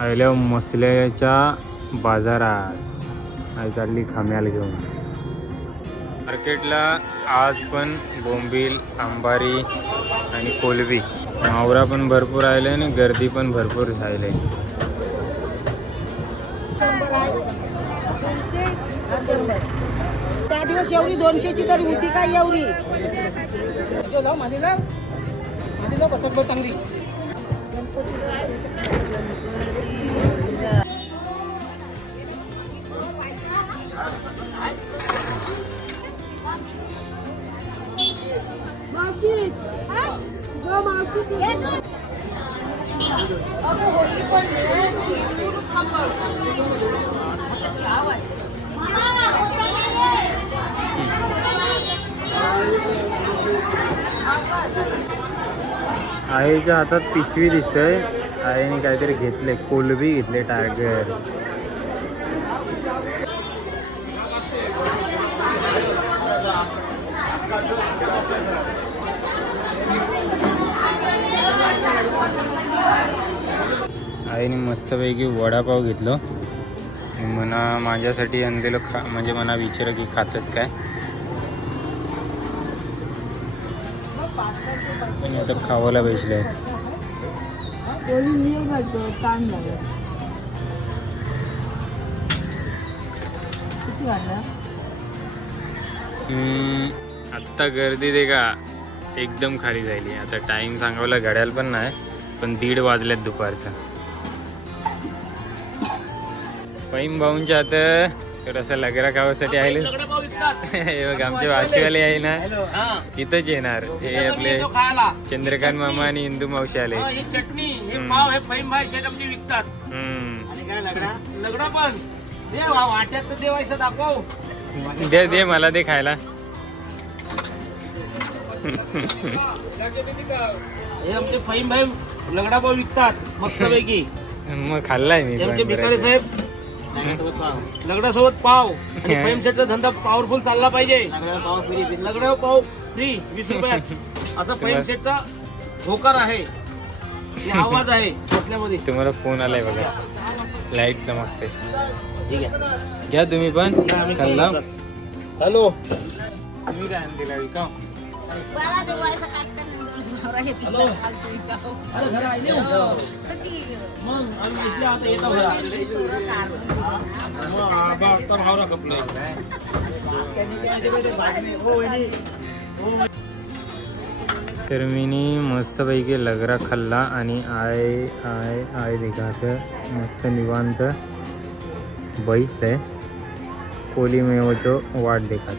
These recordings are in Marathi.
आयल्या मसल्याच्या बाजारात आई चालली खाम्याला घेऊन. मार्केटला आज पण बोंबील, आंबारी आणि कोलबी, मावरा पण भरपूर आले आणि गर्दी पण भरपूर झाली. त्या दिवस एवढी 200ची तरी होती का एवढी? चांगली. आईच्या हातात पिशवी दिसतंय. आईने काहीतरी घेतले, कोलबी घेतले टायगर. आईने मस्तपैकी वडापाव घेतलो आणि मना माझ्यासाठी आणलेलं म्हणजे मना विचार की खातच काय. आणि आता खावायला बसले. आत्ता गर्दी दे का एकदम खाली झाली. आता टाइम सांगावला घड्याळ पण नाही, पण 1:30 वाजल्यात दुपारचं. पैम भाऊंच्या आता थोडासा लगरा खावासाठी आहे. हे बघ आमचे वाशीवाले आहे ना, इथंच येणार. हे आपले चंद्रकांत मामा आणि इंदू मावशी आले. चटणी हे पाव हे फैम भाई शेटमची विकतात. लगडा पण दे वाट्यात तर देवायचं दाखव. दे दे मला दे खायला. हे आमचे फैम भाई लगडा पाव विकतात मस्तपैकी. मग खाल्लाय मी. भिकारी साहेब लगडा सोबत पाव आणि फैम सेटचा धंदा पॉवरफुल चालला पाहिजे. लगडा पाव फ्री 20 रुपयात असा फैम सेटचा होकार आहे, आवाज आहे बसल्यामध्ये. तुम्हाला फोन आलाय बघा, लाईट चमकते. ठीक आहे घ्या तुम्ही पण खाल्ला. हॅलो तुम्ही काय आणलेला विका? हॅलो अरे घर आहे मग आम्ही दिसले आता येतो तर मीनी मस्तपैकी लगरा खाल्ला आणि आय आय आय देखात मस्त निवांत बैस आहे. कोली मेवचं वाट देखात.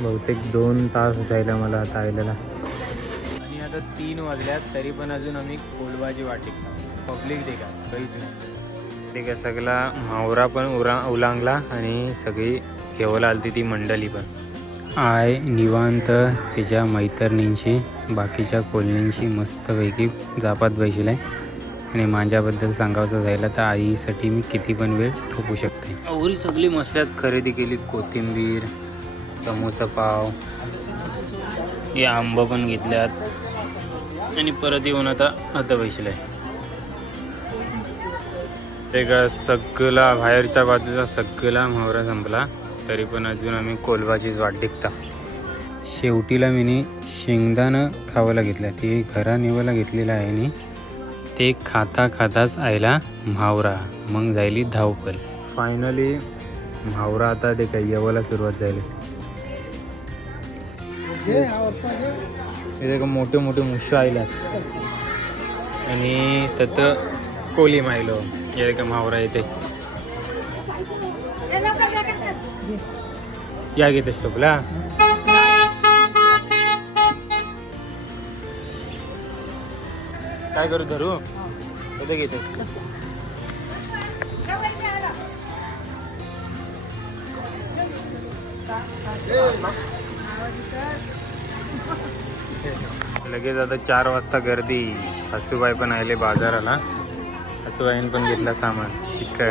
बहुतेक 2 तास जायला मला आता आयला. आणि आता 3 वाजल्यात तरी पण अजून आम्ही कोलबाची वाट टिकतो. पब्लिक देखा काहीच नाही. ते काय सगळा मावरा पण उलांगला आणि सगळी घेवायला आलती ती मंडळी पण. आय निवांत तिच्या मैत्रिणींशी बाकीच्या कोलनींशी मस्तपैकी जापात बसले. आणि माझ्याबद्दल सांगायचं झालं तर आईसाठी मी किती पण वेळ थोपू शकते. अवरी सगळी मसल्यात खरेदी केली. कोथिंबीर, समोसा पाव, हे आंब पण घेतल्यात आणि परत येऊन आता बसले. ते का सगळा बाहेरच्या बाजूचा सगळा म्हावरा संपला तरी पण अजून आम्ही कोलबाचीच वाट टिकता. शेवटीला मी शेंगदाणं खावायला घेतलं. ते घरा निवायला घेतलेलं आहे आणि ते खाता खाताच आयला म्हावरा. मग जायली धावपल. फायनली म्हावरा आता ते काही येवायला सुरुवात झाली. इथे मोठे मोठे मुश आयल्यात आणि त्यात कोली मायलो हे का म्हावरा येते. या घेते स्टोपला. काय करू धरू होते घेते. लगेच आता 4 वाजता गर्दी. हसूबाई पण आले बाजाराला. हसूबाईन पण घेतला सामान. चिकन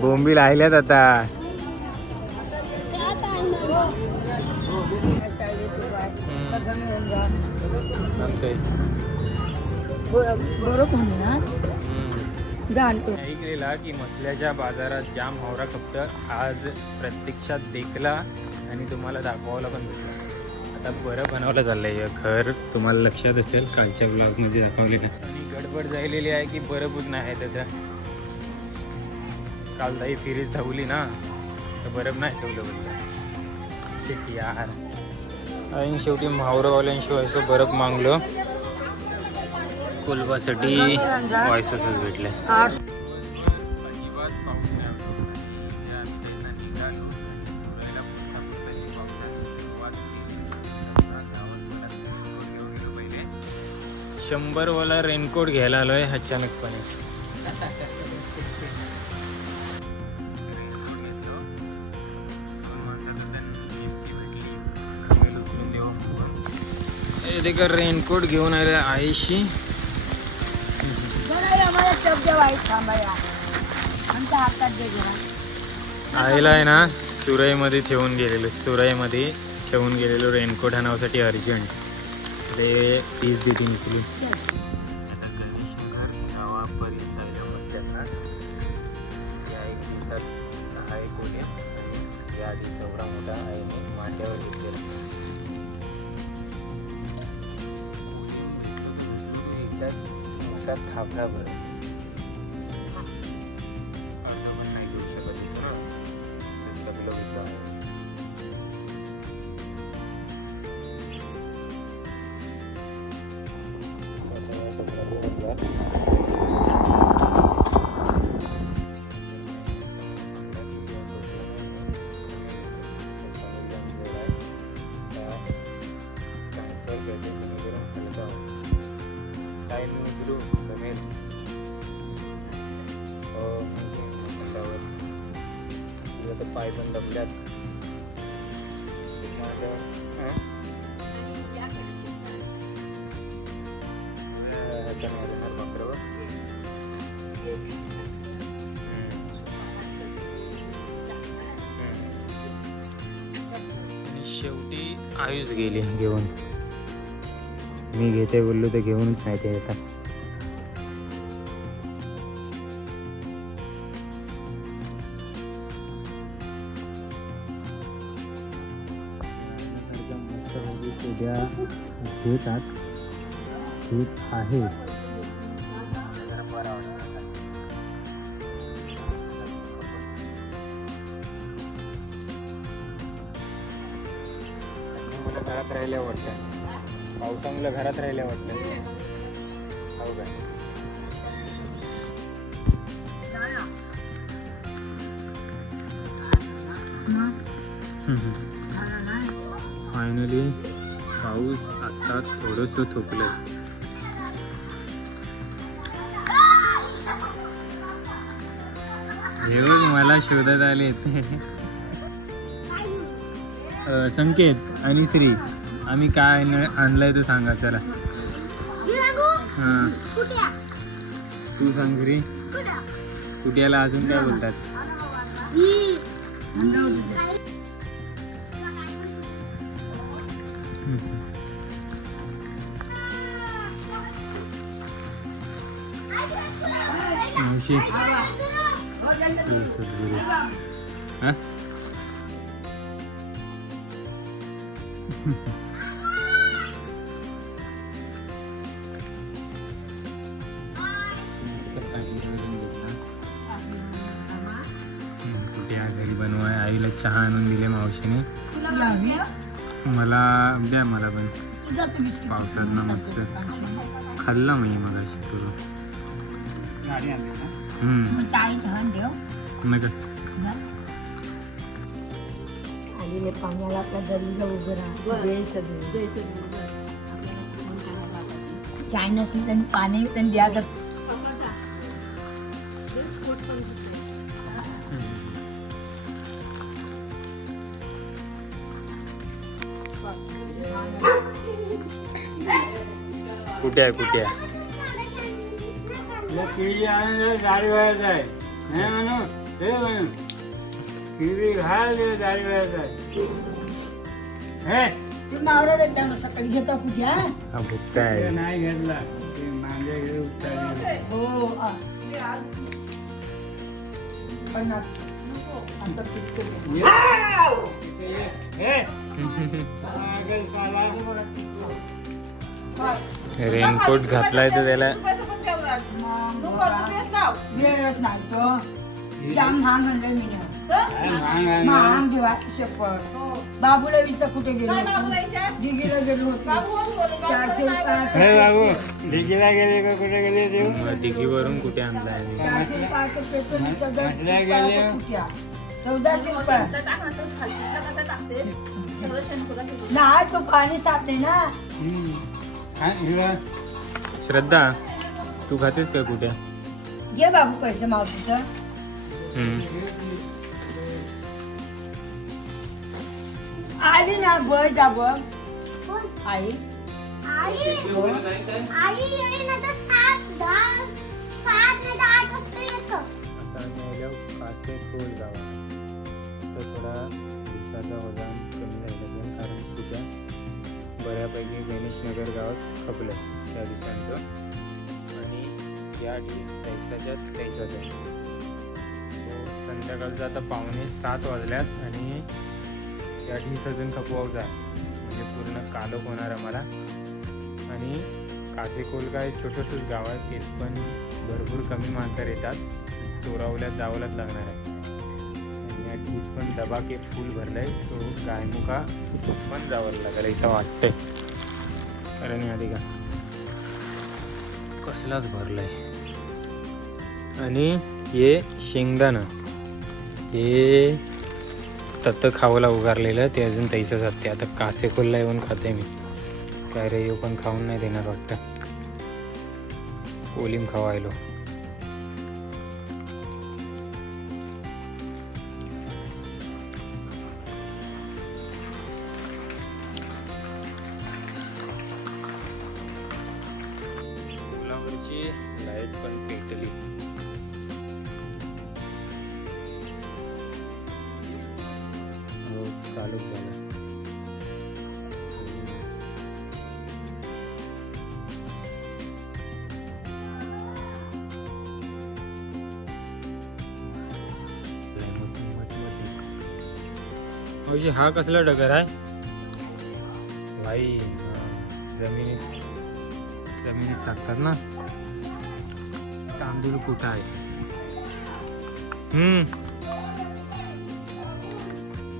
बोंबील आल्यात आता. सांगतोय बरोबर ना जाणतो ऐकलेला की मसल्याच्या बाजारात जाम हावरा खपत आज प्रत्यक्षात देखला आणि तुम्हाला दाखवायला पण भेटला. आता बरं बनवलं चाललंय घर, तुम्हाला लक्षात असेल कालच्या ब्लॉगमध्ये दाखवलेलं. आणि गडबड झालेली आहे की बरंच नाही आहे त्याच्या. काल ताई फिरीज धावली ना तर बरं नाही ठेवलं बोललं. शिट यार. आणि शेवटी म्हावरवाल्यांशिवाय असं बरफ मागलं. कुलबासाठी व्हॉइसच भेटले. $100 वाला रेनकोट घ्यायला आलोय अचानकपणे. देखा रेनकोट घेऊन आले आईशी. आईला आहे ना सुरईमध्ये ठेवून गेलेलो रेनकोट आणण्यासाठी अर्जंट ते फीज देते निसली. गावापर्यंत जायला बसल्यात ना त्या एक दिवसात हा एक कोणी आणि या आधी एवढा मोठा आहे मांड्यावर घेतलेला. एकदाच मोठा थापला बरं नाही घेऊ शकत होतो ना सगळं होतं. पाय पण दबल्यात. शेवटी आयुष गेली घेऊन. मी घेते बोललो तर घेऊनच नाही ते. आता उद्या घेतात घेत आहे. मला घरात राहिल्या वाटतं, पावसामुळे घरात राहिल्या वाटतं. हो काय फायनली पाऊस आता थोडंसं थोपलंय. हे बघ मला शोधत आले संकेत आणि श्री. आम्ही काय आणलंय तू सांगा चला. हां तू सांग श्री. कुट्याला अजून काय बोलतात? मावशी हां कुठे घरी बनवाय. आईला चहा आणून दिले मावशीने. मला द्या मला पण. पावसात ना मस्त खाल्ला मी मगाशी तुला. नका पाण्याला आपल्या दरीला उभं राहा. चायनाच त्यांनी पाणी त्यांनी द्यागत. कुठे आहे कुठे आहे? गाडी व्हायचं आहे नाही म्हणून हे म्हणून किवी घाल गाडी व्हायचं आहे. तू मावरा देता मग सकाळी घेता पूजा हा भुट्टा आहे. नाही घेतला ते माझ्याकडे उतारले. हो पन्नास आता पिक्चर पागल साला. रेनकोट घातलाय तर त्याला वेळच नाही तो जाम महाग म्हणलं मी ना. महाग जेव्हा शपथ बाबूला विचार कुठे गेलो दिघीला गेलो होतो 400 हे बाबू दिघीला गेले का कुठे गेले ते दिघीवरून कुठे आणलाय? 400 रुपयाचं पेपर म्हटलं गेले. 1400 रुपये नाही तो पाणी साठले ना. हा, हिला. श्रद्धा तू खातेस काय कुठे? घे बाबू पैसे मावशीचं. आली ना बळ जाब आई आता आम्ही आलो कासे खोल गावात. तर थोडा दिवसाचा वजन कमी राहिलं कारण पूजा बऱ्यापैकी गणेशनगर गावात खपलं त्या दिवसांचं आणि या तैसाच्या तैसाच आहे. सो संध्याकाळचं आता 6:45 वाजल्यात आणि या ढीस अजून खपवायचा आहे म्हणजे पूर्ण कालोख होणार आम्हाला. आणि कासेकोल काय छोटंसंच गाव आहे तेच पण भरपूर कमी माणसं येतात. चोरावल्यात जावंच लागणार आहे आणि या ढीस पण दबाके फुल भरलं आहे. सो गायमुखा पण जावं लागेल असं वाटतंय कारण आधी का कसलाच भरलंय. आणि हे शेंगदाणा हे तत्त खावला उगारलेलं ते अजून तैसंच असते. आता कासेकोलला येऊन खाते मी काय रे येऊ पण खाऊन नाही देणार वाटतं. कोलिम खावायलो गुलाबरची लाईट पण पेटली. हो कालच झाला. म्हणजे हा कसला डगर आहे भाई? जमिनीत टाकतात ना. तांदूळ कुठं आहे?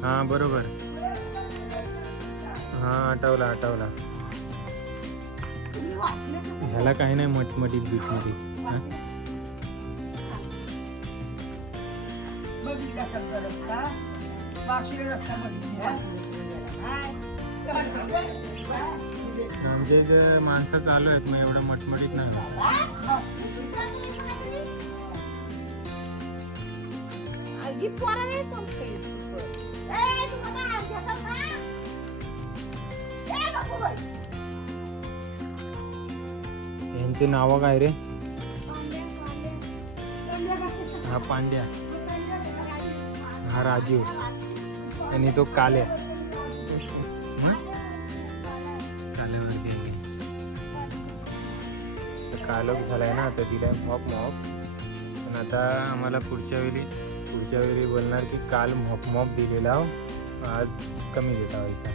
हा बरोबर. हा आठवला. ह्याला काही नाही मटमटीत बीटमध्ये. बघितला सगळं रस्ता वाशिले रस्ता बघितला. म्हणजे जर माणसं चालू आहेत मग एवढं मटमटीत नाही होत. यांचे नाव काय रे? हा पांड्या, हा राजीव आणि तो काल्या. काल्यावरती आहे कालोख झालाय ना आता दिलाय मॉप. पण आता आम्हाला पुढच्या वेळी बोलणार की काल मॉप दिलेला आज कमी देता व्हायचा.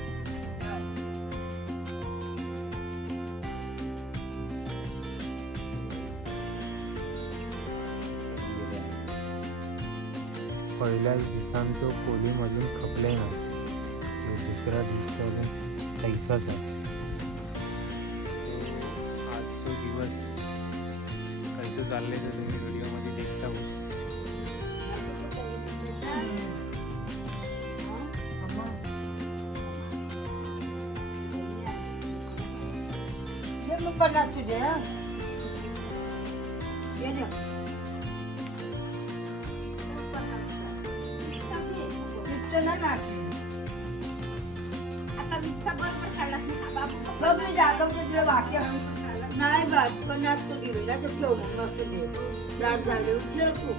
पहिल्या दिवसांचं कोलिम अजून खपलंय ना. दुसऱ्या दिवशी अजून तैसाच आहे. आजचा दिवस कसं चाललंय तर तुम्ही व्हिडिओमध्ये देखता हो. मग 50 तुझे नाही बात पण तो दिलेला तो ठेवलं मस्त दे रात झाले उठलं तू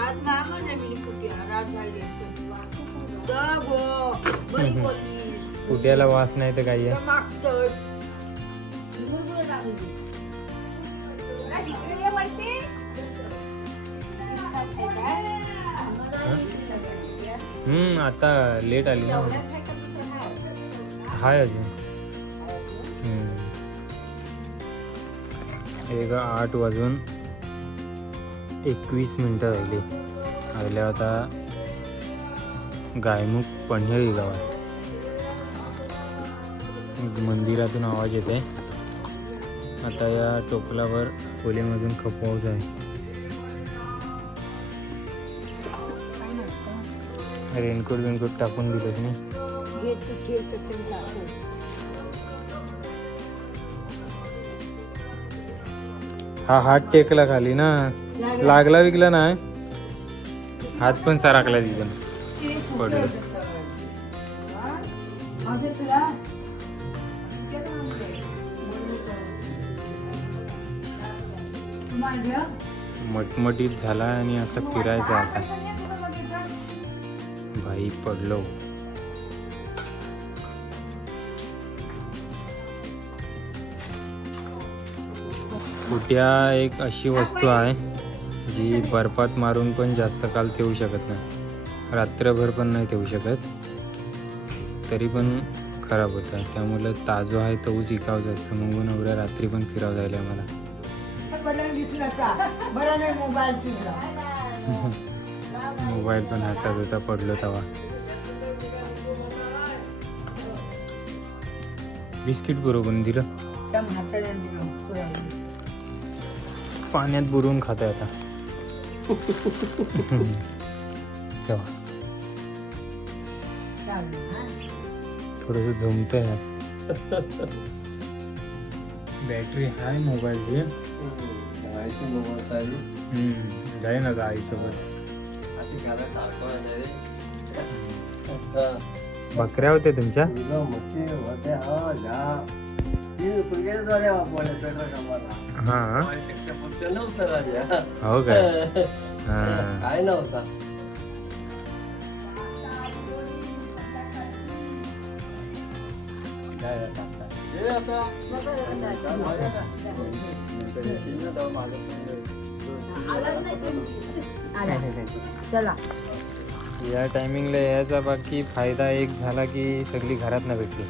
आज मागं नाही मी कुठे रात झाली कुट्याला वास नाही तर काही आहे. आता लेट आली ना. हाय अजून. एक 8 वाजून 21 मिनिटं राहिली आता गायमुख पन्हेळी गावात. मंदिरातून आवाज येते. आता या टोपलावर खोलीमधून खपवायचं आहे. रेनकोट बिनकोट टाकून दिलंच नाही. हा हात टेकला खाली ना, लागला विकला नाही. हात पण साराकला तिथून पडलं. मटमटीत झाला आणि असं फिरायचं आता. भाई पडलो. कुट्या एक अशी वस्तू आहे जी बर्फात मारून पण जास्त काल ठेवू शकत नाही. रात्रभर पण नाही ठेवू शकत, तरी पण खराब होतं. त्यामुळे ताजो आहे तोच इकावच असतं. मग एवढ्या रात्री पण फिरावं जायला मला. मोबाईल पण हातात होता, पडलो तवा. बिस्किट बरोबर दिलं. पाण्यात बुडवून खातोय आता. तेव्हा थोडस झोमतंय. बॅटरी हाय मोबाईलची. जाय ना गा आईसोबत. बकऱ्या होत्या तुमच्या? हा हो काय? काय नव्हता. चला या टायमिंगला यायचा. बाकी फायदा एक झाला की सगळी घरात ना भेटली.